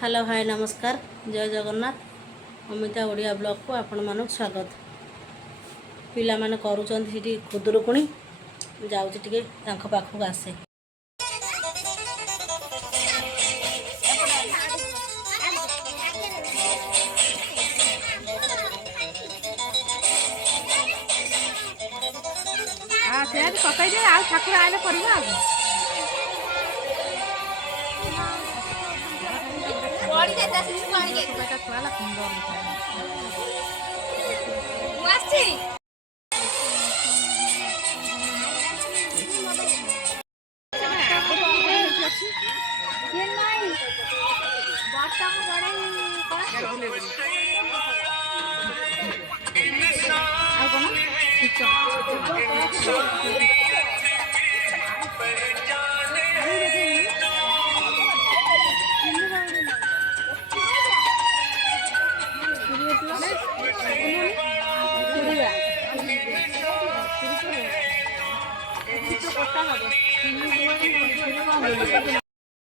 Hello hi नमस्कार जय Jagannath Amita Odia blog को आपण मानक स्वागत। पिला माने करूचंती सिटी खुदुरुकुणी जाउची टिके तांख पाखु आसे। से पकई दे आ ठाकुर आइले करबा बड़ी देता पानी के बेटा थोड़ा सुंदर वासी ये नहीं बाटा को बड़े आ कोन ठीक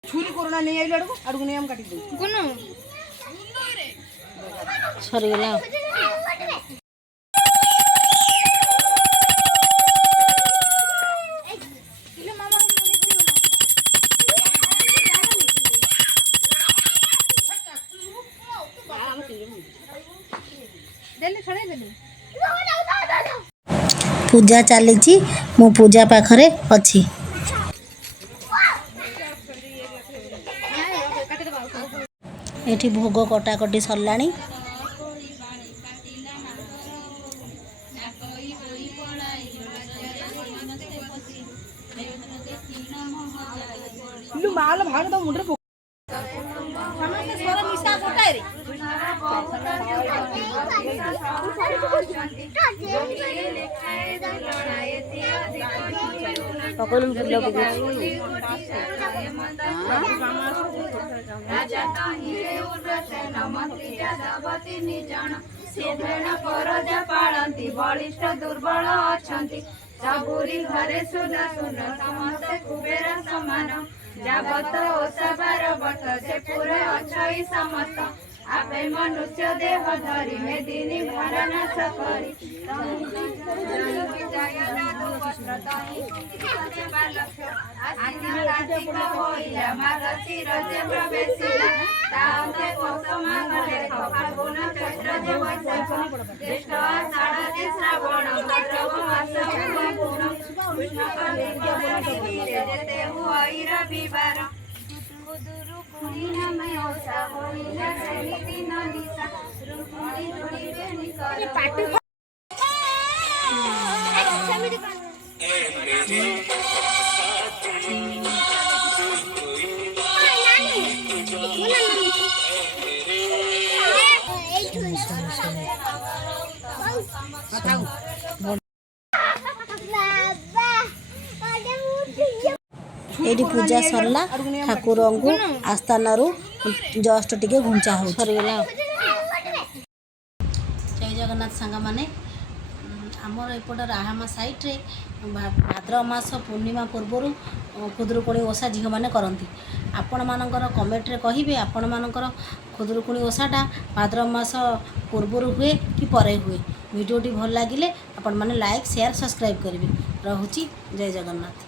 छुरी कोरोना नहीं आइल अड़को अड़को नहीं हम काटी दे कोनो सरी गेला देले छड़े देले पूजा चली मु पूजा पाखरे अच्छी एठी भोग कटाकटी सरलाणी लु माल भाग तो मुंडरे समस्त स्वर मिसा कोटाय रे पकड़ू फुल राजा ताहिरे उर्वसे नमति जादवती निजन सेवेण परजा पाळंती बलिष्ठ दुर्बल अछंती सबुरी घरे सुना सुन समस्ते कुबेर समान जागत ओषा 12 वर्ष से पूरे अछई समस्त आपे मनुष्य देह धरी मेदिनी भार नाश करी एठी पूजा सरला ठाकुर को आस्थान जस्ट टिके घुंचा हो सरीगला। जय जगन्नाथ सांग माने आमर एपट राहामा साइट रे भाद्र मास पूर्णिमा पूर्वर खुदुरुकुणी ओषा झील मैंने करती आपण मानकर कमेंट रे कहिबे आपण मानकर खुदुरुकुणी ओषाटा भाद्र मास पूर्वर हुए कि परे हुए। वीडियोटी भल लगिले आपण माने लाइक शेयर सब्सक्राइब करेंगे। रहुची जय जगन्नाथ।